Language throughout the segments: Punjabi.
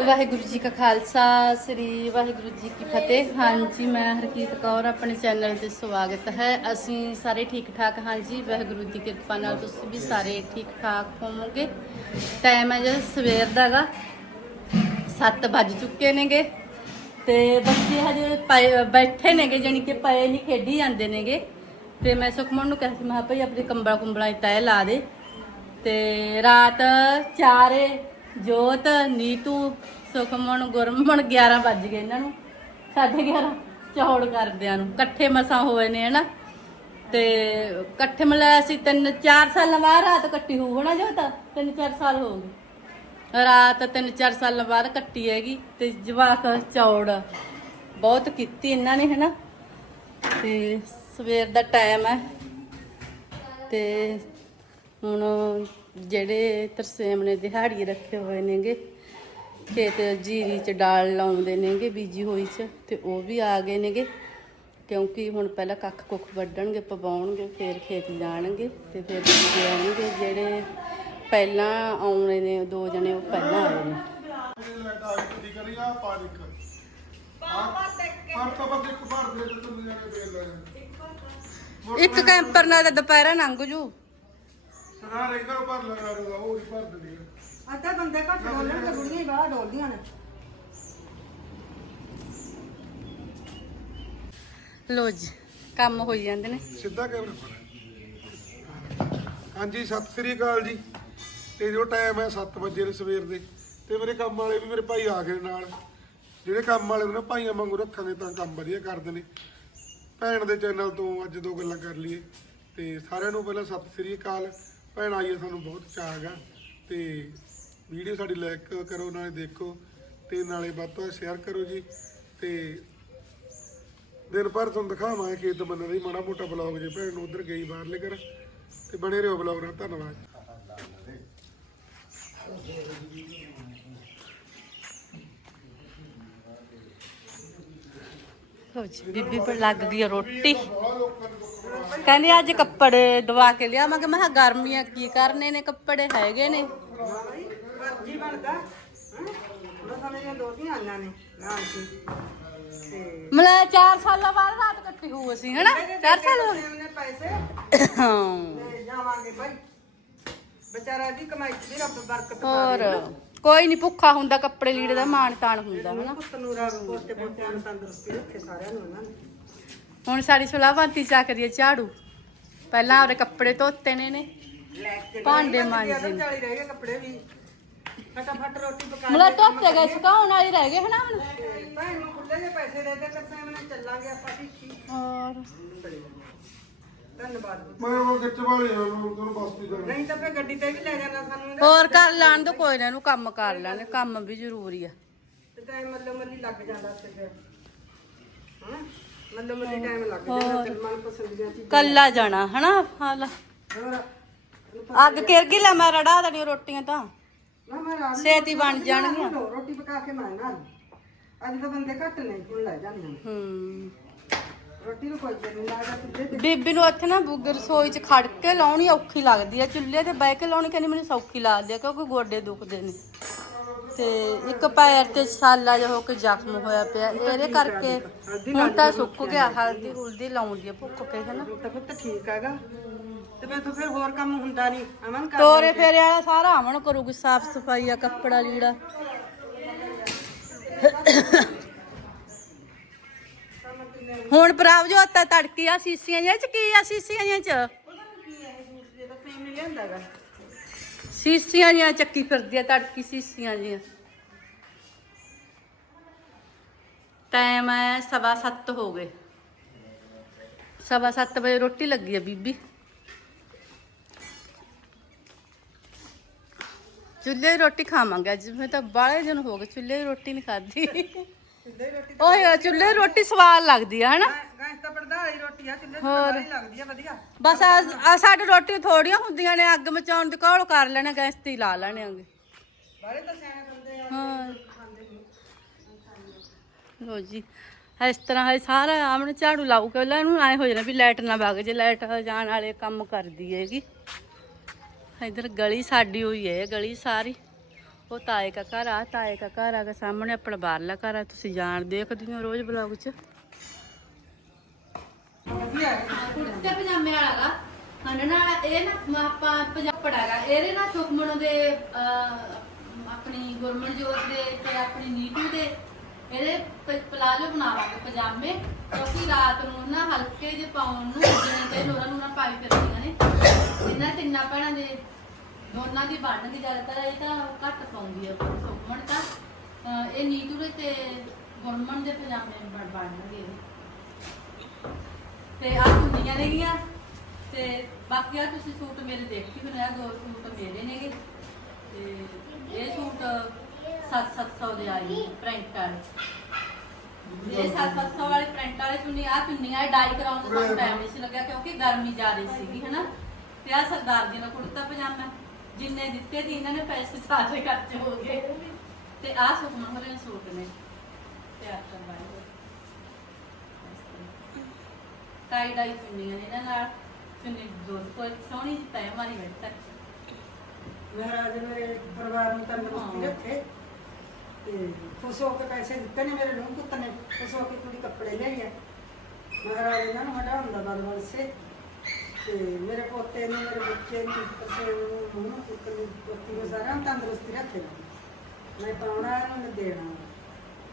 ਵਾਹਿਗੁਰੂ ਜੀ ਕਾ ਖਾਲਸਾ, ਸ੍ਰੀ ਵਾਹਿਗੁਰੂ ਜੀ ਕੀ ਫਤਿਹ। ਹਾਂਜੀ, ਮੈਂ ਹਰਕੀਤ ਕੌਰ, ਆਪਣੇ ਚੈਨਲ ਤੇ ਸਵਾਗਤ ਹੈ। ਅਸੀਂ ਸਾਰੇ ਠੀਕ ਠਾਕ, ਹਾਂਜੀ, ਵਾਹਿਗੁਰੂ ਦੀ ਕਿਰਪਾ ਨਾਲ ਤੁਸੀਂ ਵੀ ਸਾਰੇ ਠੀਕ ਠਾਕ ਹੋਵੋਗੇ। ਟਾਈਮ ਹੈ ਜੀ, ਸਵੇਰ ਦਾਗਾ 7 ਵੱਜ ਚੁੱਕੇ ਨੇਗੇ। ਤੇ ਬੱਚੇ ਹਜੇ ਪਏ- ਬੈਠੇ ਨੇਗੇ, ਜਾਣੀ ਕਿ ਪਏ ਨਹੀਂ ਖੇਡੀ ਜਾਂਦੇ ਨੇਗੇ। ਤੇ ਮੈਂ ਸੁਖਮਨ ਨੂੰ ਕਿਹਾ ਸੀ, ਮੈਂ ਕਿਹਾ ਭਾਈ ਆਪਣੇ ਕੰਬਲਾ ਕੁੰਬਲਾ ਹੀ ਤੈ ਲਾ ਦੇ। ਤੇ ਰਾਤ ਚਾਰੇ ਜੋਤ, ਨੀਤੂ, ਸੁਖਮਨ, ਗੁਰਮਨ 11 ਵੱਜ ਗਏ ਇਹਨਾਂ ਨੂੰ। 11:30 ਚੌੜ ਕਰਦਿਆਂ ਨੂੰ। ਇਕੱਠੇ ਮਸਾਂ ਹੋਏ ਨੇ, ਹਨਾ? ਤੇ ਇਕੱਠੇ ਮਿਲਿਆ ਅਸੀਂ ਤਿੰਨ ਚਾਰ ਸਾਲਾਂ ਬਾਅਦ ਰਾਤ ਕੱਟੀ ਹੋਊ, ਹਨਾ ਜੋਤ? ਤਿੰਨ ਚਾਰ ਸਾਲ ਹੋ ਗਏ। ਰਾਤ ਤਿੰਨ ਚਾਰ ਸਾਲਾਂ ਬਾਅਦ ਕੱਟੀ ਹੈਗੀ ਤੇ ਜਵਾਕ ਚੌੜ ਬਹੁਤ ਕੀਤੀ ਇਹਨਾਂ ਨੇ, ਹਨਾ? ਤੇ ਸਵੇਰ ਦਾ ਟਾਈਮ ਹੈ। ਤੇ ਹੁਣ ਜਿਹੜੇ ਤਰਸੇਮ ਨੇ ਦਿਹਾੜੀ ਰੱਖੇ ਹੋਏ ਨੇਗੇ, ਖੇਤ ਜੀਰੀ ਚ ਡਾਲ ਲਾਉਂਦੇ ਨੇਗੇ ਬੀਜੀ ਹੋਈ ਚ, ਤੇ ਉਹ ਵੀ ਆ ਗਏ ਨੇਗੇ। ਕਿਉਂਕਿ ਹੁਣ ਪਹਿਲਾਂ ਕੱਖ ਕੁੱਖ ਵੱਢਣਗੇ, ਪਵਾਉਣਗੇ, ਫਿਰ ਖੇਤ ਜਾਣਗੇ ਤੇ ਫਿਰ ਦੂਜੇ ਆਉਣਗੇ। ਜਿਹੜੇ ਪਹਿਲਾਂ ਆਉਣੇ ਨੇ, ਦੋ ਜਣੇ ਉਹ ਪਹਿਲਾਂ ਆਏ ਨੇ। ਆ ਗਈ ਦੀ ਇੱਕ ਕੈਂਪਰ ਨਾਲ ਦੁਪਹਿਰਾ ਲੰਘ ਜੂ। ਸਦਾ ਰੇਗਰ ਭਰ ਲਗਾ ਰੂਗਾ ਉਹ ਹੀ ਭਰ ਦੇਣੀ ਆ। ਅੱਧਾ ਬੰਦੇ ਘੱਟ ਡੋਲਣ ਤੇ ਬੁੜੀਆਂ ਹੀ ਬਾਹਰ ਡੋਲਦੀਆਂ ਨੇ। ਲੋ ਜੀ ਕੰਮ ਹੋਈ ਜਾਂਦੇ ਨੇ। ਸਿੱਧਾ ਕੈਮਰਾ ਫੜ? ਹਾਂਜੀ ਸਤਿ ਸ੍ਰੀ ਅਕਾਲ ਜੀ। ਤੇ ਜੋ ਟਾਈਮ ਹੈ 7 ਵਜੇ ਦੇ ਸਵੇਰ ਦੇ ਤੇ ਮੇਰੇ ਕੰਮ ਵਾਲੇ ਵੀ ਮੇਰੇ ਭਾਈ ਆ ਗਏ ਨਾਲ। ਜਿਹੜੇ ਕੰਮ ਵਾਲੇ ਨਾ ਭਾਈਆਂ ਵਾਂਗੂ ਰੱਖਾਂਗੇ ਤਾਂ ਕੰਮ ਵਧੀਆ ਕਰਦੇ ਨੇ। ਭੈਣ ਦੇ ਚੈਨਲ ਤੋਂ ਅੱਜ ਦੋ ਗੱਲਾਂ ਕਰ ਲਈਏ। ਤੇ ਸਾਰਿਆਂ ਨੂੰ ਪਹਿਲਾਂ ਸਤਿ ਸ੍ਰੀ ਅਕਾਲ। ਭੈਣ ਆਈ ਹੈ ਸਾਨੂੰ ਬਹੁਤ ਚਾਅ ਹੈਗਾ। ਤੇ ਵੀਡੀਓ ਸਾਡੀ ਲਾਈਕ ਕਰੋ ਨਾਲੇ ਦੇਖੋ ਤੇ ਨਾਲੇ ਵੱਧ ਤੋਂ ਸ਼ੇਅਰ ਕਰੋ ਜੀ। ਤੇ ਦਿਨ ਭਰ ਤੁਹਾਨੂੰ ਦਿਖਾਵਾਂਗੇ ਖੇਤ ਬੰਨੇ ਦਾ ਹੀ ਮਾੜਾ ਮੋਟਾ ਬਲੌਗ ਜੇ ਭੈਣ ਨੂੰ ਉਧਰ ਗਈ ਬਾਹਰਲੇ ਕਰ ਤੇ ਬਣੇ ਰਹੋ ਬਲੌਗ ਨਾਲ। ਧੰਨਵਾਦ। ਲਓ ਜੀ ਬੀਬੀ ਪਰ ਲੱਗ ਗਈ ਆ ਰੋਟੀ। ਕਹਿੰਦੀ ਅੱਜ ਕੱਪੜੇ ਦਵਾ ਕੇ ਲਿਆਵਾਂਗੇ। ਮੈਂ ਕਿਹਾ ਗਰਮੀਆਂ ਕੀ ਕਰਨੇ ਨੇ? ਕੱਪੜੇ ਹੈਗੇ ਨੇ। ਜੀ ਬਣਦਾ। ਹਾਂ? ਬਸ ਮੇਰੀਆਂ ਦੋ ਧੀਆਂ ਆਈਆਂ ਨੇ ਨਾਲ ਕੀ ਤੇ ਮਲੇ 4 ਸਾਲਾਂ ਬਾਅਦ ਰਾਤ ਕੱਟੀ ਹੋਊ ਅਸੀਂ ਹਨਾ? 4 ਸਾਲ ਹੋ ਗਏ ਨੇ ਪੈਸੇ। ਹਾਂ। ਤੇ ਜਾਵਾਂਗੇ ਭਾਈ ਵਿਚਾਰਾ ਦੀ ਕਮਾਈ ਚ ਵੀ ਰੱਬ ਬਰਕਤ ਹੋਰ ਕੋਈ ਨਹੀਂ ਭੁੱਖਾ ਹੁੰਦਾ ਕੱਪੜੇ ਲੀੜੇ ਦਾ ਮਾਣ ਤਾਣ ਹੁੰਦਾ ਹਨਾ? ਪੁੱਤ ਨੂੰ ਰੱਬ ਪੋਤੇ ਪੋਤਿਆਂ ਨੂੰ ਤੰਦਰੁਸਤੀ ਰੱਖੇ ਸਾਰਿਆਂ ਨੂੰ ਉਹਨਾਂ ਨੇ। ਹੁਣ ਸਾਡੀ ਸੁਲਾਵੰਤੀ ਚੱਕਦੀ ਹੈ ਝਾੜੂ। ਪਹਿਲਾਂ ਉਹਦੇ ਕੱਪੜੇ ਧੋਤੇ ਨੇ ਨੇ। ਲੈ ਕੇ ਭਾਂਡੇ ਮਾਂਜੇ ਨੇ। ਚਾਲੀ ਰਹਿ ਗਏ ਕੱਪੜੇ ਵੀ। ਫਟਾਫਟ ਰੋਟੀ ਪਕਾ ਮਲੇ ਕੇ ਧੋਤੇ ਗਏ ਸੁਕਾਉਣ ਵਾਲੇ ਰਹਿ ਗਏ ਹਨਾ ਹੁਣ? ਭੈਣ ਨੂੰ ਖੁੱਲੇ ਜਿਹੇ ਪੈਸੇ ਦੇ ਦੇ ਕਰਸਾਂ ਮੈਂ ਚੱਲਾਂਗੇ ਆਪਾਂ ਠੀਕ ਹੋਰ। ਧੰਨਵਾਦ। ਮੈਂ ਉਹ ਗੱਚ ਵਾਲੇ ਮੈਂ ਤੁਹਾਨੂੰ ਬਸ ਵੀ ਜਾਣਾ ਨਹੀਂ ਤਾਂ ਫੇ ਗੱਡੀ ਤੇ ਵੀ ਲੈ ਜਾਣਾ ਸਾਨੂੰ ਇਹਦਾ। ਹੋਰ ਕਰ ਲੈਣ ਦੋ ਕੋਈ ਨਾ ਇਹਨੂੰ ਕੰਮ ਕਰ ਲੈਣ ਕੰਮ ਵੀ ਜ਼ਰੂਰੀ ਆ। ਤੇ ਟਾਈਮ ਮੱਲੋ ਮੱਲੀ ਲੱਗ ਜਾਂਦਾ ਤੇ ਫਿਰ। ਹਾਂ? ਮੱਲੋ ਮੱਲੀ ਟਾਈਮ ਲੱਗ ਜਾਂਦਾ ਤੇ ਮਨ ਪਸੰਦ ਦੀਆਂ ਚੀਜ਼ਾਂ ਕੱਲਾ ਜਾਣਾ ਹਨਾ ਹਾਲ। ਹੋਰ ਅੱਗ ਕਿਰ ਗਈ ਲੈ ਮੈਂ ਰੜਾ ਦੇਣੀ ਰੋਟੀਆਂ ਤਾਂ। ਨਾ ਮੈਂ ਰਾਤ ਨੂੰ ਛੇਤੀ ਬਣ ਜਾਣਗੀਆਂ। ਲਓ, ਰੋਟੀ ਪਕਾ ਕੇ ਮੈਂ ਨਾਲ ਅੱਜ ਤਾਂ ਬੰਦੇ ਘੱਟ ਨੇ ਹੁਣ ਲੈ ਜਾਂਦੇ ਨੇ। ਹੂੰ। ਰੋਟੀ ਨੂੰ ਕੋਈ ਨਹੀਂ ਲੱਗਦਾ ਚੁੱਲ੍ਹੇ ਤੇ। ਬੀਬੀ ਨੂੰ ਇੱਥੇ ਨਾ ਬੁੱਗ ਰਸੋਈ 'ਚ ਖੜ ਕੇ ਲਾਉਣੀ ਔਖੀ ਲੱਗਦੀ ਆ ਚੁੱਲ੍ਹੇ ਤੇ ਬਹਿ ਕੇ ਲਾਉਣੀ ਕਹਿੰਦੀ ਮੈਨੂੰ ਸੌਖੀ ਲੱਗਦੀ ਆ ਕਿਉਂਕਿ ਗੋਡੇ ਦੁਖਦੇ ਨੇ। ਤੇ ਇੱਕ ਪੈਰ ਤੇ ਛਾਲਾ ਜਿਹਾ ਹੋ ਕੇ ਜ਼ਖਮ ਹੋਇਆ ਪਿਆ। ਇਹਦੇ ਕਰਕੇ ਹੁਣ ਤਾਂ ਸੁੱਕ ਗਿਆ ਹਲਦੀ ਹੁਲਦੀ ਲਾਉਂਦੀ ਆ ਭੁੱਕ ਕੇ ਹਨਾ ਤਾਂ ਠੀਕ ਹੈਗਾ। ਤੇ ਮੈਂ ਤਾਂ ਫਿਰ ਹੋਰ ਕੰਮ ਹੁੰਦਾ ਨਹੀਂ ਅਮਨ ਕਰ ਤੋਰੇ ਫੇਰੇ ਵਾਲਾ ਸਾਰਾ ਆਵਣ ਕਰੂਗੀ ਸਾਫ਼ ਸਫ਼ਾਈ ਆ ਕੱਪੜਾ ਲੀੜਾ। ਹੁਣ ਪ੍ਰਭਜੋਤ ਤਾਂ ਤੜਕੀ ਆ ਸੀਸੀਆਂ ਜਿਹਾ ਚ ਕੀ ਆ ਸੀਸੀਆਂ ਜਿਹਾ ਚ? ਜੇ ਤਾਂ ਫੇਮ ਲਿਆਂਦਾਗਾ ਸੀਸੀਆਂ ਜਿਹਾ ਚੱਕੀ ਫਿਰਦੀ ਆ, ਤੜਕੀ ਸੀਸੀਆਂ ਜਿਹਾ ਟਾਈਮ ਹੈ ਸਵਾ ਸੱਤ ਹੋ ਗਏ। ਸਵਾ ਸੱਤ ਵਜੇ ਰੋਟੀ ਲੱਗੀ ਆ ਬੀਬੀ। ਚੁੱਲ੍ਹੇ ਦੀ ਰੋਟੀ ਖਾਵਾਂਗੇ ਅੱਜ, ਮੈਂ ਤਾਂ ਬਾਹਲੇ ਦਿਨ ਹੋ ਗਏ ਚੁੱਲ੍ਹੇ ਦੀ ਰੋਟੀ ਨਹੀਂ ਖਾਧੀ। ਚੁੱਲ੍ਹੇ ਰੋਟੀ ਓਏ ਚੁੱਲ੍ਹੇ ਰੋਟੀ ਸਵਾਦ ਲੱਗਦੀ ਆ ਹਨਾ? ਗੈਸ ਤਾਂ ਪੜਦਾ ਵਾਲੀ ਰੋਟੀ ਆ ਚੁੱਲ੍ਹੇ ਤੇ ਲੱਗਦੀ ਆ ਵਧੀਆ। ਬਸ ਆ ਸਾਡੀ ਰੋਟੀ ਥੋੜੀਆਂ ਹੁੰਦੀਆਂ ਨੇ ਅੱਗ ਮਚਾਉਣ ਦੀ ਕਾਹਲ ਕਰ ਲੈਣੇ ਗੈਸ ਤੇ ਹੀ ਲਾ ਲੈਣੇ ਆਂਗੇ। ਬਾਰੇ ਤਾਂ ਸਿਆਣੇ ਬੰਦੇ ਆ ਹਾਂ। ਲੋ ਜੀ ਇਸ ਤਰ੍ਹਾਂ ਹੈ ਸਾਰਾ ਆਮਣ ਝਾੜੂ ਲਾਊ ਕੇ ਪਹਿਲਾਂ ਇਹਨੂੰ ਐ ਹੋ ਜਾਣਾ ਵੀ ਲਾਈਟ ਨਾ ਵਗ ਜੇ ਲਾਈਟ ਜਾਣ ਵਾਲੇ ਕੰਮ ਕਰਦੀ ਹੈਗੀ। ਇਧਰ ਗਲੀ ਸਾਡੀ ਹੋਈ ਹੈ ਗਲੀ ਸਾਰੀ। ਉਹ ਤਾਏ ਦਾ ਘਰ ਆ, ਤਾਏ ਦਾ ਘਰ ਆ ਸਾਹਮਣੇ ਆਪਣਾ ਬਾਹਰਲਾ ਘਰ ਆ। ਤੁਸੀਂ ਜਾਣ ਦੇਖਦੇ ਹੋ ਰੋਜ਼ ਬਲੌਗ 'ਚ? ਕੁੜਤੇ ਪਜਾਮੇ ਵਾਲਾ ਗਾ। ਹਨ ਨਾ, ਇਹ ਨਾ ਆਪਾਂ ਪੰਜਾਬੜ ਹੈਗਾ ਇਹਦੇ ਨਾਲ ਸੁਖਮਣੋ ਦੇ ਆਪਣੀ ਗੁਰਮਨ ਜੋਤ ਦੇ ਤੇ ਆਪਣੀ ਨੀਟੂ ਦੇ, ਇਹਦੇ ਪਲਾਜੋ ਬਣਾਵਾਂਗੇ ਪਜਾਮੇ। ਕਿਉਂਕਿ ਰਾਤ ਨੂੰ ਨਾ ਹਲਕੇ ਜਿਹੇ ਪਾਉਣ ਨੂੰ ਜਿਵੇਂ ਤੇ ਲੋਰਾਂ ਨੂੰ ਪਾਈ ਫਿਰਦੀਆਂ ਨੇ। ਇਹਨਾਂ ਤਿੰਨਾਂ ਭੈਣਾਂ ਦੇ ਦੋਨਾਂ ਦੀ ਬਣਨਗੀ ਜ਼ਿਆਦਾਤਰ ਇਹ ਤਾਂ ਘੱਟ ਪਾਉਂਦੀ ਆ ਸੁਖਮਣ ਤਾਂ ਅਹ, ਇਹ ਦੇ ਤੇ ਗੁਰਮਨ ਦੇ ਪਜਾਮੇ ਬਣ ਬਣਨਗੇ ਇਹਦੇ ਤੇ ਆ ਚੁੰਨੀਆਂ ਨੇਗੀਆਂ ਤੇ ਬਾਕੀ ਆ ਤੁਸੀਂ ਸੂਟ ਮੇਰੇ ਦੇਖੀ ਬਣੇ ਆ ਦੋ ਸੂਟ ਮੇਰੇ ਨੇਗੇ ਤੇ ਇਹ ਸੂਟ 7-700 ਦੇ ਆਏ ਪ੍ਰਿੰਟ ਵਾਲੇ। ਇਹ 7-700 ਵਾਲੇ ਪ੍ਰਿੰਟ ਵਾਲੇ ਚੁੰਨੀ ਆ ਚੁੰਨੀਆਂ ਡਾਈ ਕਰਾਉਣ ਦਾ ਸਾਨੂੰ ਟਾਈਮ ਨਹੀਂ ਸੀ ਲੱਗਿਆ ਕਿਉਂਕਿ ਗਰਮੀ ਜ਼ਿਆਦਾ ਸੀਗੀ ਹਨਾ। ਤੇ ਆ ਸਰਦਾਰ ਜੀ ਦਾ ਕੁੜਤਾ ਪਜਾਮਾ। ਜਿੰਨੇ ਦਿੱਤੇ ਸੀ ਇਹਨਾਂ ਨੇ ਪੈਸੇ ਸਾਰੇ ਖਰਚ ਹੋ ਗਏ। ਤੇ ਆ ਸੁਖਮਨ ਹੋਰੇ ਸੂਟ ਨੇ। ਤਿਆਰ ਕਰਵਾਏ ਹੋਏ ਟਾਈ ਡਾਈ ਚੁੰਨੀਆਂ ਨੇ ਇਹਨਾਂ ਨਾਲ। ਚੁੰਨੀ ਦੋ ਕੋਈ ਸੋਹਣੀ ਜਿਹੀ ਤੈ ਮਾਰੀ ਬੈਠਾ ਮਹਾਰਾਜ ਮੇਰੇ ਪਰਿਵਾਰ ਨੂੰ ਤੰਦਰੁਸਤੀ। ਰੱਖੇ। ਤੇ ਖੁਸ਼ ਹੋ ਕੇ ਪੈਸੇ ਦਿੱਤੇ ਨੇ ਮੇਰੇ ਨੂੰ ਪੁੱਤ ਨੇ। ਖੁਸ਼ ਹੋ ਕੇ ਕੁੜੀ ਕੱਪੜੇ ਲਈ ਹੈ ਮਹਾਰਾਜ ਇਹਨਾਂ ਨੂੰ ਹਟਾਉਣ ਦਾ ਸੇ ਤੇ ਮੇਰੇ ਪੋਤੇ ਨੂੰ ਮੇਰੇ ਬੱਚੇ ਨੂੰ ਕਿਸੇ ਨੂੰ ਨੂੰ ਪੁੱਤ ਨੂੰ ਪੋਤੀ ਨੂੰ ਸਾਰਿਆਂ ਨੂੰ ਤੰਦਰੁਸਤੀ ਰੱਖੇ ਮੈਂ ਪਾਉਣਾ ਇਹਨੂੰ ਦੇਣਾ।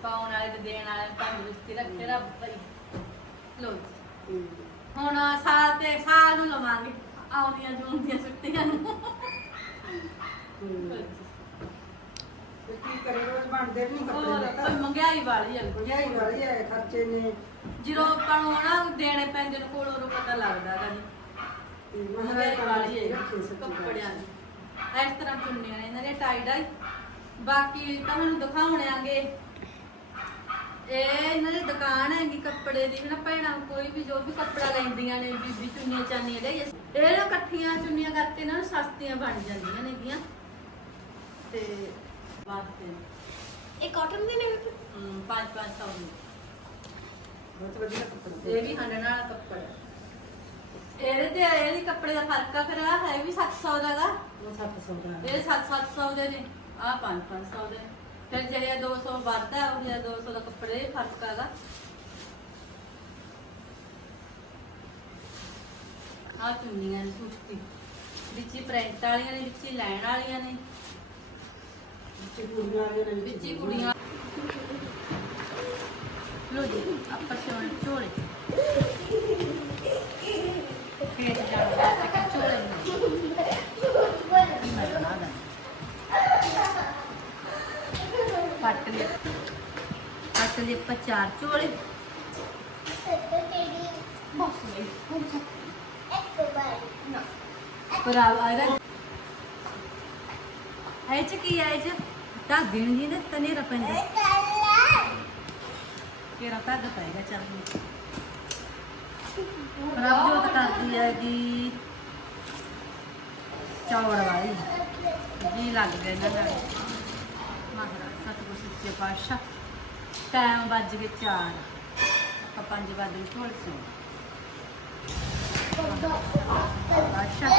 ਪਾਉਣ ਵਾਲੇ ਤੇ ਦੇਣ ਵਾਲੇ ਨੂੰ ਤੰਦਰੁਸਤੀ ਰੱਖੇ ਰੱਬ ਭਾਈ। ਲੋ ਜੀ। ਹੁਣ ਸਾਲ ਤੇ ਸਾਲ ਨੂੰ ਲਵਾਂਗੇ ਆਉਂਦੀਆਂ ਜੂਨ ਦੀਆਂ ਛੁੱਟੀਆਂ ਨੂੰ। ਹਮ। ਤੇ ਕੀ ਕਰੇ ਰੋਜ਼ ਬਣਦੇ ਨਹੀਂ ਹੋਰ ਕੱਪੜੇ ਤਾਂ ਮਹਿੰਗਾਈ ਵਾਲੀ ਆ। ਮਹਿੰਗਾਈ ਵਾਲੀ ਹੈ ਖਰਚੇ ਨੇ। ਜਦੋਂ ਆਪਾਂ ਨੂੰ ਨਾ ਦੇਣੇ ਪੈਂਦੇ ਨੇ ਕੋਲ ਉਦੋਂ ਪਤਾ ਲੱਗਦਾ ਗਾ ਜੀ ਤੇ ਮਹਿੰਗਾਈ ਮਹਾਰਾਜ ਵਾਲੀ ਹੈ ਰੱਖੇ ਸੱਚੀ ਗੱਲ। ਕੱਪੜਿਆਂ ਦੀ ਇਸ ਤਰ੍ਹਾਂ ਚੁੰਨੀਆਂ ਨੇ ਇਹਨਾਂ ਦੇ ਟਾਈ ਡਾਈ ਬਾਕੀ ਤੁਹਾਨੂੰ ਦਿਖਾਉਣਾਂਗੇ ਇਹ ਇਹਨਾਂ ਦੀ ਦੁਕਾਨ ਹੈਗੀ ਕੱਪੜੇ ਦੀ। ਨਾ ਭੈਣਾਂ ਕੋਈ ਵੀ ਜੋ ਵੀ ਕੱਪੜਾ ਲੈਂਦੀਆਂ ਨੇ ਬੀਬੀ ਚੁੰਨੀਆਂ ਚਾਨੀਆਂ ਦੇ। ਇਹ ਨਾ ਇਕੱਠੀਆਂ ਚੁੰਨੀਆਂ ਕਰਕੇ ਨਾ ਸਸਤੀਆਂ ਬਣ ਜਾਂਦੀਆਂ ਨੇਗੀਆਂ। ਤੇ ਵਾਸਤੇ ਇਹ ਕਾਟਨ ਦੇ ਨੇ ਪੰਜ ਪੰਜ ਸੌ ਦੀ। ਬਹੁਤ ਵਧੀਆ ਕੱਪੜਾ। ਇਹ ਵੀ ਹੰਡਣ ਵਾਲਾ ਕੱਪੜਾ। ਇਹਦੇ ਤੇ ਇਹਦੀ ਕੱਪੜੇ ਦਾ ਫ਼ਰਕ ਆ ਫਿਰ ਆ ਹੈ ਵੀ 700 ਦਾ ਗਾ। ਉਹ 700 ਦਾ। ਇਹ 7-700 ਦੇ ਨੇ ਆ 5-500 ਦੇ ਫਿਰ ਜਿਹੜੇ 200 ਵੱਧਦਾ ਉਹ ਜਿਹੜਾ 200 ਦਾ ਕੱਪੜੇ ਫ਼ਰਕ ਆਗਾ ਆ ਚੁੰਨੀਆਂ ਨੇ ਦੀ ਵਿੱਚੀ ਪ੍ਰਿੰਟ ਵਾਲੀਆਂ ਨੇ ਵਿੱਚੀ ਲੈਣ ਵਾਲੀਆਂ ਨੇ। ਵਿੱਚ ਕੁੜੀਆਂ ਵਾਲੀਆਂ ਨੇ ਵਿੱਚੀ ਕੁੜੀਆਂ। ਲੋ ਜੀ ਆਪਾਂ ਸ਼ੋਣ ਝੋਲੇ ਫੇਰ ਜਾਣਾ ਤੇ ਝੋਲੇ ਨੂੰ ਮੈਂ ਬਣਾ ਦਾਂ ਕੱਟ ਲਿਆ ਕੱਟ ਆਪਾਂ ਚਾਰ ਝੋਲੇ ਬਰਾਬਰ ਇਹਦਾ ਹੈ ਚ ਕੀ ਹੈ ਚ? ਤਾਂ ਦਿਨ ਜੀ ਨੇ ਤਨੇ ਰਪੰਦੇ ਕਿਹੜਾ ਧੱਗ ਪਏਗਾ, ਚੱਲ। ਰੱਬ ਜੋਤ ਕਰਦੀ ਹੈ ਜੀ ਚੌੜ ਵਾਲੀ। ਜੀ ਲੱਗ ਗਿਆ ਇਹਨਾਂ ਦਾ। ਮਹਾਰਾਜ, ਸਤਿਗੁਰ ਸੱਚੇ ਪਾਤਸ਼ਾਹ। ਟਾਈਮ ਵੱਜ ਗਏ 4 ਆਪਾਂ 5 ਵਜੇ ਢੋਲ ਸੋ ਅੱਛਾ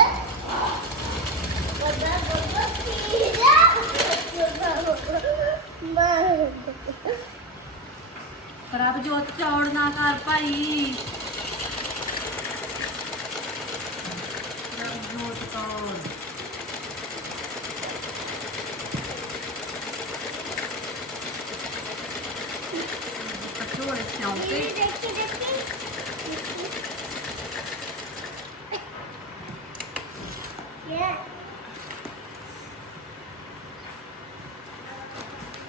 ਰੱਬ ਜੋਤ ਚੌੜ ਨਾ ਕਰ ਭਾਈ। ਰੱਬ ਜੋਤ ਚੌੜ। ਪਟੋਲੇ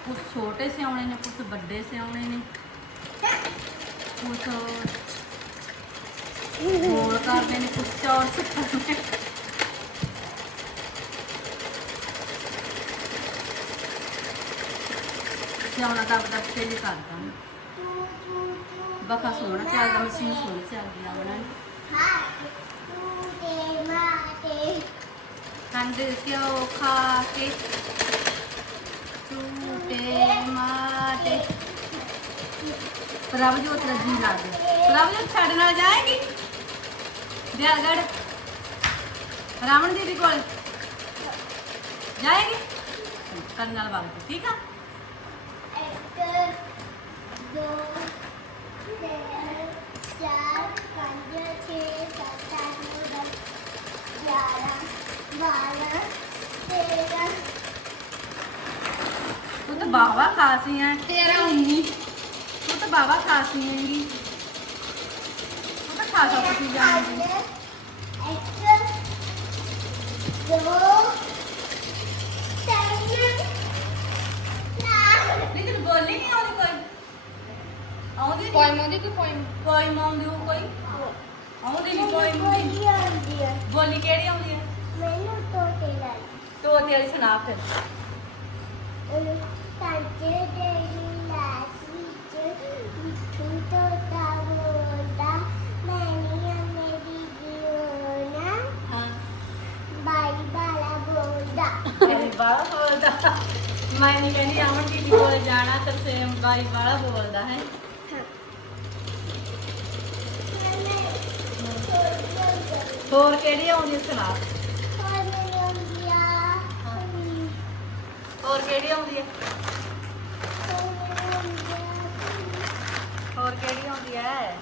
ਕੁਝ ਛੋਟੇ ਸਿਆਉਣੇ ਨੇ ਕੁਝ ਵੱਡੇ ਸਿਆਉਣੇ ਨੇ। ਕੁਝ ਗੋਲ ਕਰਦੇ ਨੇ ਕੁਝ ਚੌੜ ਸਿਆਉਣੇ ਸਿਆਉਣਾ ਦਾ ਬੜਾ ਤੇਲੀ ਕਰਦਾ। बखा सोना चाहगा मशीन सोना चाहगी बनाने ਕੰਦ ਕਿਉ ਖਾ ਕੇ ਟੂਟੇ ਮਾਟੇ ਪ੍ਰਭ ਜੋ ਤਰਜੀ ਲੱਗ ਪ੍ਰਭ ਜੋ ਛੱਡ ਨਾਲ ਜਾਏਗੀ ਬਿਆਗੜ ਰਾਵਣ ਦੀਦੀ ਕੋਲ ਜਾਏਗੀ ਕਰਨ ਨਾਲ ਵਾਂਗ ਠੀਕ ਆ 1 2 ਤੂੰ ਤਾਂ ਬਾਵਾ ਖਾਸੀ ਹੈ ਤੇਰਾ 19 ਤੂੰ ਤਾਂ ਬਾਵਾ ਖਾਸੀ ਹੈਗੀ ਤੂੰ ਤਾਂ ਖਾਸਾ ਕੁਛ ਨਹੀਂ ਜਾਣਦੀ ਇੱਕ ਦੋ ਤਿੰਨ ਚਾਰ ਨਹੀਂ ਤੈਨੂੰ ਬੋਲੀ ਨਹੀਂ ਆਉਂਦੀ ਕੋਈ ਆਉਂਦੀ ਨਹੀਂ ਪੋਇਮ ਆਉਂਦੀ ਕੋਈ ਪੋਇਮ ਕੋਈ ਮਾਉਂਦੀ ਉਹ ਕੋਈ? ਆਉਂਦੀ ਨਹੀਂ ਕੋਈ ਆਉਂਦੀ ਹੈ ਬੋਲੀ ਕਿਹੜੀ ਆਉਂਦੀ ਹੈ ਮੈਨੂੰ ਤੋਤੇ ਵਾਲੀ ਸੁਣਾ ਫਿਰ। ਹਾਂ। ਬਾਈ ਬਾਲਾ ਬੋਲਦਾ। ਤੇਰੀ ਬਾਲਾ ਬੋਲਦਾ। ਮੈਂ ਨਹੀਂ ਕਹਿੰਦੀ ਅਮਨ ਦੀਦੀ ਕੋਲ ਜਾਣਾ ਤੇ ਸੇਮ ਬਾਈ ਬਾਲਾ ਬੋਲਦਾ ਹੈ। ਹੋਰ ਕਿਹੜੀ ਆਉਂਦੀ ਹੈ ਸੁਣਾ ਹੋਰ ਕਿਹੜੀ ਆਉਂਦੀ ਹੈ? ਹੋਰ ਕਿਹੜੀ ਆਉਂਦੀ ਹੈ?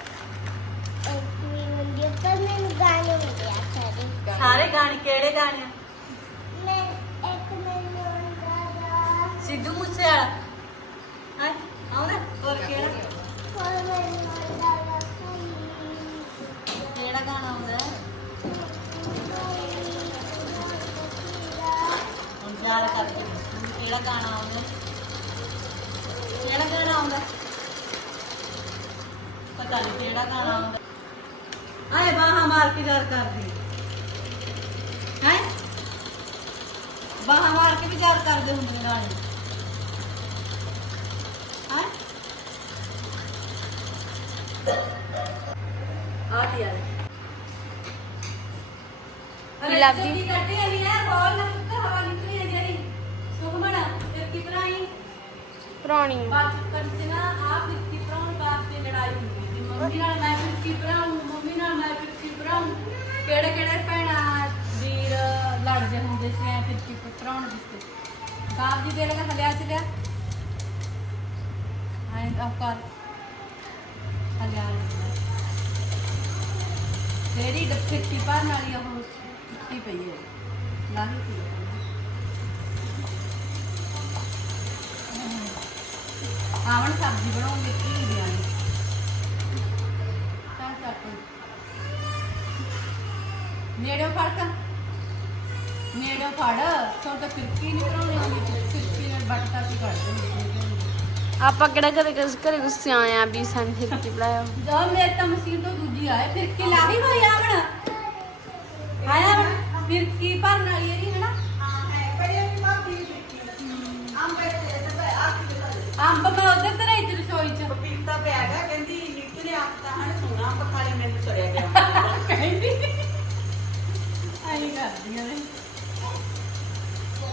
ਸਾਰੇ ਗਾਣੇ ਕਿਹੜੇ ਗਾਣੇ ਆ? ਸਿੱਧੂ ਮੂਸੇਵਾਲਾ। ਹੈ? ਆਉਂਦਾ? ਹੋਰ ਕਿਹੜਾ? ਕਿਹੜਾ ਗਾਣਾ ਆਉਂਦਾ? ਯਾਦ ਕਰਕੇ ਕਿਹੜਾ ਗਾਣਾ ਆਉਂਦਾ? ਕਿਹੜਾ ਗਾਣਾ ਆਉਂਦਾ? ਪਤਾ ਨਹੀਂ ਕਿਹੜਾ ਗਾਣਾ ਆਉਂਦਾ। ਆਏ ਬਾਹਾਂ ਮਾਰ ਕੇ ਯਾਦ ਕਰਦੀ। ਹੈ? ਬਾਹਾਂ ਮਾਰ ਕੇ ਵੀ ਯਾਦ ਕਰਦੇ ਹੁੰਦੇ ਨੇ ਗਾਣੇ ਹੈ? ਆ? ਕੀ ਆ ਬੋਲ ਨਾ ਸੁੱਕ ਹਵਾ ਨਿਕਲੀ ਹੈ ਜਿਹੜੀ ਸੁਖਮਣ ਕੀ ਕਰਾਈ ਪੁਰਾਣੀ। ਬਾਤ ਕਰਦੇ ਨਾ ਆਪ ਫਿਰਕੀ ਭਰਾਉਣ ਵਾਸਤੇ ਲੜਾਈ ਹੁੰਦੀ ਸੀ। ਮੰਮੀ ਨਾਲ ਮੈਂ ਫਿਰਕੀ ਭਰਾਉਂ ਮੰਮੀ ਨਾਲ ਮੈਂ ਫਿਰਕੀ ਭਰਾਉਂ ਕਿਹੜੇ ਕਿਹੜੇ ਭੈਣਾਂ ਵੀਰ ਲੜਦੇ ਹੁੰਦੇ ਸੀ ਐ ਫਿਰਕੀ ਭਰਾਉਣ ਵਿੱਚ ਬਾਪ ਜੀ ਦੇ ਲਗਾ ਹਲਿਆ ਚ ਲਿਆ ਆਏ ਆਪ ਕਰ। ਹਲਿਆ ਜਿਹੜੀ ਡੱਫੀ ਪਾਣ ਵਾਲੀ ਉਹ ਟੁੱਟੀ ਪਈ ਹੈ। ਲਾਹੀ ਪਈ ਹੈ। ਆਵਣ ਸਬਜ਼ੀ ਬਣਾਉਂਗੇ ਕੀ ਦੀ ਤਾਂ ਚੱਕ। ਨੇੜਿਓ ਫੜ ਕਾ ਨੇੜਿਓ ਫੜ ਤੋਂ ਤਾਂ ਫਿਰਕੀ ਨਹੀਂ ਬਣਾਉਣੀ ਆਉਂਦੀ ਫਿਰਕੀ ਨਾਲ ਬੱਟ ਤੱਕ ਹੀ ਕੱਢ ਦਿੰਦੀ ਆਪਾਂ ਕਿਹੜਾ ਕਦੇ ਕਦੇ ਘਰੇ ਗੁੱਸੇ ਆਏ ਆ ਵੀ ਸਾਨੂੰ ਫਿਰ ਕੀ ਬੁਲਾਇਆ ਜੋ ਮੇਰੇ ਤਾਂ ਮਸ਼ੀਨ ਤੋਂ ਦੂਜੀ ਆਏ। ਫਿਰਕੀ ਲਾਹੀ ਹੋਈ ਆਵਣ ਆਇਆ ਫਿਰਕੀ ਭਰਨ ਵਾਲੀ ਅੰਬ ਮੈਂ ਉਧਰ ਤੇ ਰਹੀ ਤੇ ਰਸੋਈ ਚ। ਪਪੀਤਾ ਪਿਆ ਹੈਗਾ ਕਹਿੰਦੀ ਨਿਕਲੇ ਆਪ ਤਾਂ ਹਣ ਸੋਨਾ ਪਖਾਲੇ ਮੈਨੂੰ ਤੁਰਿਆ ਗਿਆ ਕਹਿੰਦੀ। ਆਈ ਕਰਦੀਆਂ ਨੇ।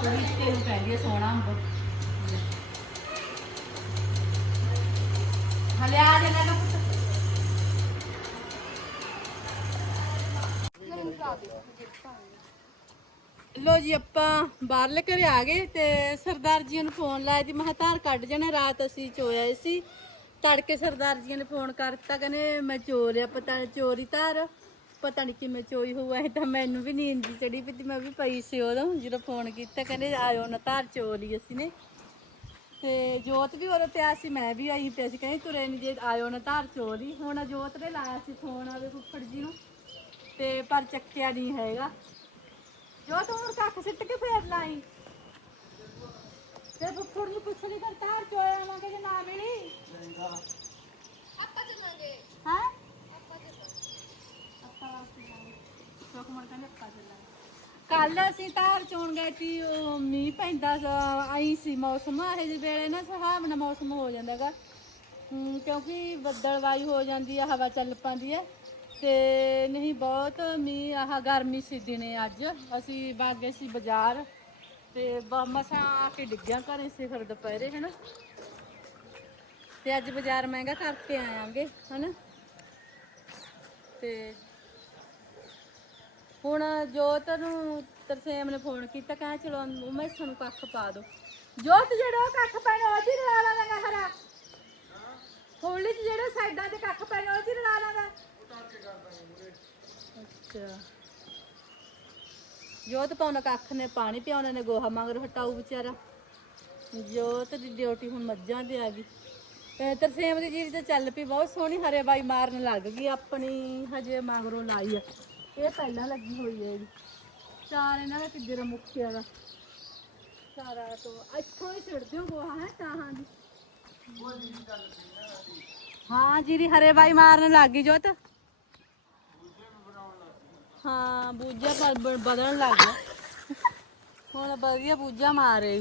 ਕੁੜੀ ਤੇ ਨੂੰ ਕਹਿੰਦੀ ਆ ਸੋਹਣਾ ਅੰਬ। ਹਲੇ ਆ ਜਾ ਲੋ ਜੀ, ਆਪਾਂ ਬਾਹਰਲੇ ਘਰੇ ਆ ਗਏ ਤੇ ਸਰਦਾਰ ਜੀ ਨੂੰ ਫੋਨ ਲਾਇਆ ਜੀ, ਮੈਂ ਕਿਹਾ ਧਾਰ ਕੱਢ ਜਾਣਾ ਰਾਤ ਅਸੀਂ ਚੋਇਆ ਸੀ। ਤੜਕੇ ਸਰਦਾਰ ਜੀ ਨੇ ਫੋਨ ਕਰਤਾ ਕਹਿੰਦੇ ਮੈਂ ਚੋਰਿਆ ਪਤਾ ਚੋਰੀ ਧਾਰ, ਪਤਾ ਨਹੀਂ ਕਿਵੇਂ ਚੋਈ ਹੋਊ ਇਹ ਤਾਂ ਮੈਨੂੰ ਵੀ ਨੀਂਦ ਜੀ ਚੜੀ ਪਈ ਮੈਂ ਵੀ ਪਈ ਸੀ ਉਦੋਂ, ਜਦੋਂ ਫੋਨ ਕੀਤਾ, ਕਹਿੰਦੇ ਆਇਓ ਨਾ ਧਾਰ ਚੋਰੀ ਅਸੀਂ ਨੇ। ਤੇ ਜੋਤ ਵੀ ਉਰੇ ਪਿਆ ਸੀ, ਮੈਂ ਵੀ ਆਈ ਪਿਆ ਸੀ, ਕਹਿੰਦੇ ਤੁਰੇ ਨਹੀਂ ਜੇ, ਆਇਓ ਨਾ ਧਾਰ ਚੋਰੀ ਹੁਣ ਜੋਤ ਨੇ ਲਾਇਆ ਸੀ ਫੋਨ ਆਵੇ ਫੁੱਫੜ ਜੀ ਨੂੰ। ਤੇ ਪਰ ਚੱਕਿਆ ਨਹੀਂ ਹੈਗਾ। ਜੋ ਤੂੰ ਹੁਣ ਕੱਖ ਸਿੱਟ ਕੇ ਫੇਰ ਲਾਈ। ਤੇ ਫੁੱਫੜ ਨੂੰ ਪੁੱਛ ਲਈ ਕਰ ਤਾਰ ਚੋਇਆ ਆਵਾਂਗੇ ਜੇ ਨਾ ਮਿਲੀ। ਆਪਾਂ ਚੱਲਾਂਗੇ। ਹਾਂ? ਆਪਾਂ ਚੱਲਾਂਗੇ। ਸੁਖਮਣ ਕਹਿੰਦੇ ਆਪਾਂ ਚੱਲਾਂਗੇ। ਕੱਲ ਅਸੀਂ ਤਾਰ ਚੋਣ ਗਏ ਸੀ ਉਹ ਮੀਂਹ ਪੈਂਦਾ ਆਈ ਸੀ ਮੌਸਮ ਇਹ ਜਿਹੇ ਵੇਲੇ ਨਾ ਸੁਹਾਵਣਾ ਮੌਸਮ ਹੋ ਜਾਂਦਾਗਾ। ਕਿਉਂਕਿ ਬੱਦਲਵਾਈ ਹੋ ਜਾਂਦੀ ਆ ਹਵਾ ਚੱਲ ਪੈਂਦੀ ਹੈ ਤੇ ਨਹੀਂ ਬਹੁਤ ਮੀਂਹ, ਆਹ ਗਰਮੀ ਸੀ ਦਿਨੇ ਅੱਜ। ਅਸੀਂ ਬਾਗੇ ਸੀ ਬਾਜ਼ਾਰ ਤੇ ਮਸਾਂ ਆ ਕੇ ਡਿੱਗਿਆ ਘਰੇ ਸੀ ਫਿਰ ਦੁਪਹਿਰੇ, ਹਨਾ? ਤੇ ਅੱਜ ਬਾਜ਼ਾਰ ਮਹਿੰਗਾ ਕਰਕੇ ਆਵਾਂਗੇ ਹਨਾ? ਤੇ ਹੁਣ ਜੋਤ ਨੂੰ ਤਰਸੇਮ ਨੇ ਫੋਨ ਕੀਤਾ ਕਹਿੰਦਾ ਚਲੋ ਮੈਂ ਸਾਨੂੰ ਕੱਖ ਪਾ ਦੋ ਜੋਤ ਜਿਹੜਾ ਉਹ ਕੱਖ ਪੈਣਾ ਉਹ ਚ ਰਲਾ ਲਾਂਗਾ ਹਰਾ। ਹੋਲੀ ਚ ਸਾਈਡਾਂ ਤੇ ਕੱਖ ਪੈਣਾ ਉਹ ਚ ਰਲਾ ਲਾਂਗਾ ਅੱਛਾ। ਜੋਤ ਪਾਉਣਾ ਕੱਖ ਨੇ, ਪਾਣੀ ਪਿਆਉਣਾ ਨੇ, ਗੋਹਾ ਮਗਰ ਹਟਾਊ ਵਿਚਾਰਾ। ਜੋਤ ਦੀ ਡਿਊਟੀ ਹੁਣ ਮੱਝਾਂ ਤੇ ਆ ਗਈ। ਤੇ ਤਰਸੇਮ ਦੀ ਜੀਰੀ ਤੇ ਚੱਲ ਪਈ, ਬਹੁਤ ਸੋਹਣੀ ਹਰੇ ਬਾਈ ਮਾਰਨ ਲੱਗ ਗਈ ਆਪਣੀ, ਹਜੇ ਮਗਰੋਂ ਲਾਈ ਆ। ਇਹ ਪਹਿਲਾਂ ਲੱਗੀ ਹੋਈ ਹੈ ਇਹਦੀ। ਚਾਰ ਇਹਨਾਂ ਦਾ ਕਿੱਜਰ ਮੁੱਖਿਆ ਦਾ? ਸਾਰਾ ਤੋਂ, ਇੱਥੋਂ ਹੀ ਛੱਡ ਦਿਓ ਗੋਹਾ, ਹੈ, ਤਾਹਾਂ ਦੀ। ਹਾਂ, ਜੀਰੀ ਹਰੇ ਬਾਈ ਮਾਰਨ ਲੱਗ ਗਈ ਜੋਤ। ਹਾਂ ਬੂਝਾ ਪਰ ਬ- ਬਦਲਣ ਲੱਗ ਗਿਆ। ਹੁਣ ਵਧੀਆ ਬੂਝਾ ਮਾਰੇ।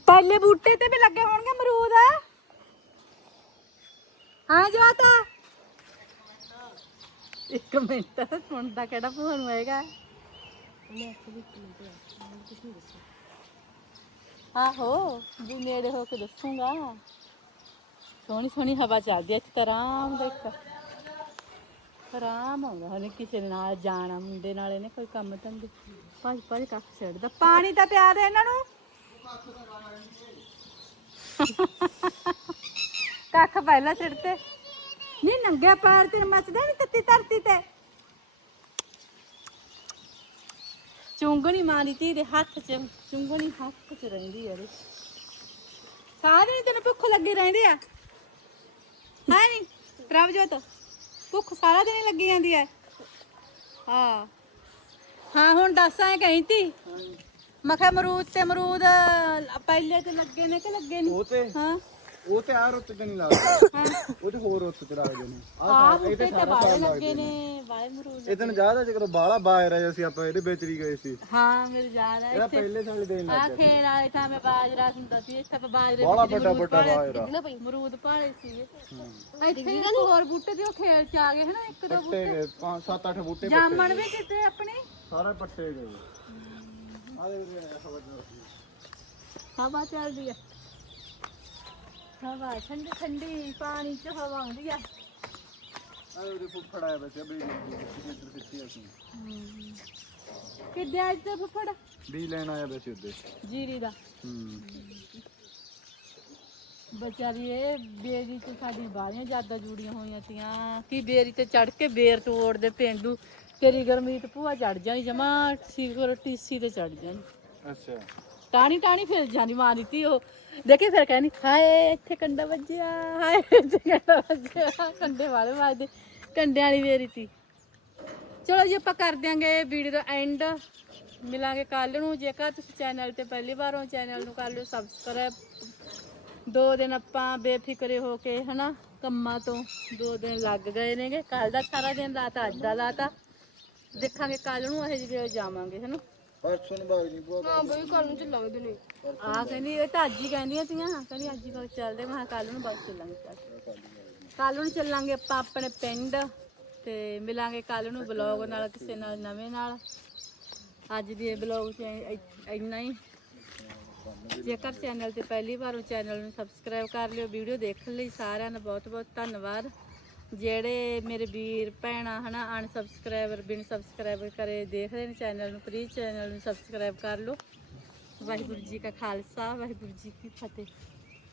ਪਹਿਲੇ ਬੂਟੇ ਤੇ ਵੀ ਲੱਗੇ ਹੋਣਗੇ ਅਮਰੂਦ। ਹਾਂ ਜੋਤਾ ਇੱਕ ਮਿੰਟ ਸੁਣਦਾ ਕਿਹੜਾ ਭੂਆ ਨੂੰ ਆਏਗਾ ਆਹੋ ਵੀ ਨੇੜੇ ਹੋ ਕੇ ਦੱਸੂਗਾ। ਸੋਹਣੀ ਸੋਹਣੀ ਹਵਾ ਚੱਲਦੀ ਐ ਇੱਥੇ ਆਰਾਮ ਦਾ ਇੱਕ। ਆਰਾਮ ਆਉਂਦਾ ਹਨੇ ਕਿਸੇ ਦੇ ਨਾਲ ਜਾਣਾ, ਮੁੰਡੇ ਨਾਲ ਇਹਨੇ ਕੋਈ ਕੰਮ ਧੰਦੇ ਭੱਜ ਭੱਜ ਕੱਖ ਛੱਡਦਾ। ਪਾਣੀ ਤਾਂ ਪਿਆ ਦੇ ਇਹਨਾਂ ਨੂੰ। ਕੱਖ ਪਹਿਲਾਂ ਛੱਡਤੇ ਨਹੀਂ ਨੰਗੇ ਪੈਰ ਤੇ ਮੱਚਦਾ ਨਹੀਂ ਤੱਤੀ ਧਰਤੀ ਤੇ। ਚੁੰਗਣੀ ਮਾਰੀ ਤੀ ਦੇ ਹੱਥ 'ਚ, ਚੁੰਗਣੀ ਹੱਥ 'ਚ ਰਹਿੰਦੀ ਆ ਸਾਰੇ ਤੈਨੂੰ ਭੁੱਖ ਲੱਗੀ ਰਹਿੰਦੀ ਆ। ਹੈ ਨਹੀਂ ਪ੍ਰਭਜੋਤ? ਭੁੱਖ ਸਾਰਾ ਦਿਨ ਹੀ ਲੱਗੀ ਜਾਂਦੀ ਹੈ ਹਾਂ। ਹਾਂ ਹੁਣ ਦੱਸ ਐ ਕਹੀਂ ਤੀ? ਮੈਂ ਕਿਹਾ ਅਮਰੂਦ ਤੇ ਅਮਰੂਦ ਪਹਿਲੇ ਤੇ ਲੱਗੇ ਨੇ ਕਿ ਲੱਗੇ ਨਹੀਂ ਉਹ ਤੇ। ਹਾਂ। ਉਹ ਤੇ ਆ ਰੁੱਤ ਤੇ ਨਹੀਂ ਲੱਗਦਾ ਉਹ ਤੇ ਹੋਰ ਰੁੱਤ ਤੇ ਲੱਗਦੇ ਨੇ ਆ ਬੂਟੇ ਤੇ ਬਾਲੇ ਲੱਗੇ ਨੇ ਬਾਲੇ ਇਹ ਤੈਨੂੰ ਯਾਦ ਹੈ ਜਦੋਂ ਬਾਹਲਾ ਬਾਹਰ ਆਇਆ ਸੀ ਆਪਾਂ ਇਹਦੇ ਵਿੱਚ ਵੀ ਗਏ ਸੀ। ਹਾਂ ਮੇਰੇ ਯਾਦ ਹੈ ਇਹਦਾ ਪਹਿਲੇ ਸਾਲ ਦੇ ਆ ਖੇਰ ਵਾਲੇ ਥਾਂ ਮੈਂ ਬਾਜਰਾ ਹੁੰਦਾ ਸੀ ਇੱਥੇ ਆਪਾਂ ਬਾਜਰੇ ਬਾਹਲਾ ਵਿੱਚ ਵੱਡਾ ਵੱਡਾ ਬਾਜਰਾ ਅਮਰੂਦ ਭਾਲੇ ਸੀਗੇ ਇੱਥੇ ਇੱਕ ਹੋਰ ਬੂਟੇ ਤੇ ਉਹ ਖੇਲ ਚ ਆ ਗਏ ਹਨਾ ਇੱਕ ਦੋ ਪੱਟੇ ਗਏ ਪੰਜ ਸੱਤ ਅੱਠ ਬੂਟੇ ਜਾਮਣ ਵੀ ਕਿਤੇ ਆਪਣੇ? ਸਾਰੇ ਪੱਟੇ ਗਏ। ਆ ਦੇ ਹਵਾ ਚੱਲਦੀ ਆ। ਹਵਾ ਠੰਡੀ ਠੰਡੀ ਪਾਣੀ ਚ ਹਵਾ ਆਉਂਦੀ ਆ। ਉਹਦੇ ਫੁੱਫੜ ਆਇਆ ਬੱਚਾ ਬਈ ਕਿੱਧਰ ਸਿੱਟੀ ਅਸੀਂ। ਕਿੱਦੇ ਅੱਜ ਤੇ ਫੁੱਫੜ? ਬੀ ਲੈਣ ਆਇਆ ਵੈਸੇ ਉੱਤੇ ਜੀਰੀ ਦਾ। ਹੂੰ। ਵਿਚਾਰੀ ਇਹ ਬੇਰੀ ਤੇ ਸਾਡੀ ਬਾਰੀਆਂ ਜ਼ਿਆਦਾ ਜੁੜੀਆਂ ਹੋਈਆਂ ਤੀਆਂ। ਕੀ ਬੇਰੀ ਤੇ ਚੜ ਕੇ ਬੇਰ ਤੋੜਦੇ ਪਿੰਡੂ। ਤੇਰੀ ਗਰਮੀਤ ਭੂਆ ਚੜ ਜਾਣੀ ਜਮਾ ਸੀਗਰ ਟੀਸੀ ਤੇ ਚੜ ਜਾਣੀ। ਅੱਛਾ। ਟਾਣੀ ਟਾਣੀ ਫਿਰ ਜਾਣੀ ਮਾਰੀ ਤੀ ਉਹ। ਦੇਖੀ ਫਿਰ ਕਹਿੰਦੀ, ਹਾਏ, ਇੱਥੇ ਕੰਡਾ ਵੱਜਿਆ, ਹਾਏ, ਇੱਥੇ ਕੰਡਾ ਵੱਜਿਆ। ਕੰਡੇ ਵਾਲੇ ਵੱਜਦੇ। ਕੰਡਿਆਂ ਵਾਲੀ ਵੇਰੀ ਤੀ। ਚਲੋ ਜੀ, ਆਪਾਂ ਕਰ ਦਿਆਂਗੇ ਵੀਡੀਓ ਦਾ ਐਂਡ ਮਿਲਾਂਗੇ ਕੱਲ ਨੂੰ। ਜੇਕਰ ਤੁਸੀਂ ਚੈਨਲ ਤੇ ਪਹਿਲੀ ਵਾਰ ਹੋ ਚੈਨਲ ਨੂੰ ਕਰ ਲਿਓ ਸਬਸਕ੍ਰਾਈਬ ਦੋ ਦਿਨ ਆਪਾਂ ਬੇਫਿਕਰੇ ਹੋ ਕੇ, ਹਨਾ, ਕੰਮਾਂ ਤੋਂ ਦੋ ਦਿਨ ਲੱਗ ਗਏ ਨੇਗੇ। ਕੱਲ ਦਾ ਸਾਰਾ ਦਿਨ ਰਾਤ ਅੱਜ ਦਾ ਲਾਤਾ। ਦੇਖਾਂਗੇ ਕੱਲ ਨੂੰ ਇਹ ਜਿਹੜੇ ਜਾਵਾਂਗੇ, ਹਨਾ। ਪਰਸੋਂ ਨੂੰ ਬਾਗ ਜੀ ਭੂਆ ਆ ਕਹਿੰਦੀ ਇਹ ਤਾਂ ਅੱਜ ਹੀ ਕਹਿੰਦੀਆਂ ਤੀਆਂ। ਕਹਿੰਦੀ ਅੱਜ ਹੀ ਬਸ ਚੱਲਦੇ। ਮੈਂ ਕੱਲ ਨੂੰ ਬਸ ਚੱਲਾਂਗੇ ਕੱਲ ਨੂੰ ਚੱਲਾਂਗੇ ਆਪਾਂ ਆਪਣੇ ਪਿੰਡ ਤੇ ਮਿਲਾਂਗੇ ਕੱਲ ਨੂੰ ਬਲੌਗ ਨਾਲ ਕਿਸੇ ਨਾਲ ਨਵੇਂ ਨਾਲ। ਅੱਜ ਦੀ ਬਲੌਗ ਚ ਇੰਨਾ ਹੀ। ਜੇਕਰ ਚੈਨਲ ਤੇ ਪਹਿਲੀ ਵਾਰ ਹੋ ਚੈਨਲ ਨੂੰ ਸਬਸਕ੍ਰਾਈਬ ਕਰ ਲਿਓ। ਵੀਡੀਓ ਦੇਖਣ ਲਈ ਸਾਰਿਆਂ ਦਾ ਬਹੁਤ ਬਹੁਤ ਧੰਨਵਾਦ। ਜਿਹੜੇ ਮੇਰੇ ਵੀਰ, ਭੈਣਾਂ, ਹਨਾ ਅਨਸਬਸਕ੍ਰਾਈਬਰ ਬਿਨ ਸਬਸਕ੍ਰਾਈਬ ਕਰੇ, ਦੇਖਦੇ ਨੇ ਚੈਨਲ ਨੂੰ ਪਲੀਜ਼ ਚੈਨਲ ਨੂੰ ਸਬਸਕ੍ਰਾਈਬ ਕਰ ਲਓ। ਵਾਹਿਗੁਰੂ ਜੀ ਕਾ ਖਾਲਸਾ, ਵਾਹਿਗੁਰੂ ਜੀ ਕੀ ਫਤਿਹ।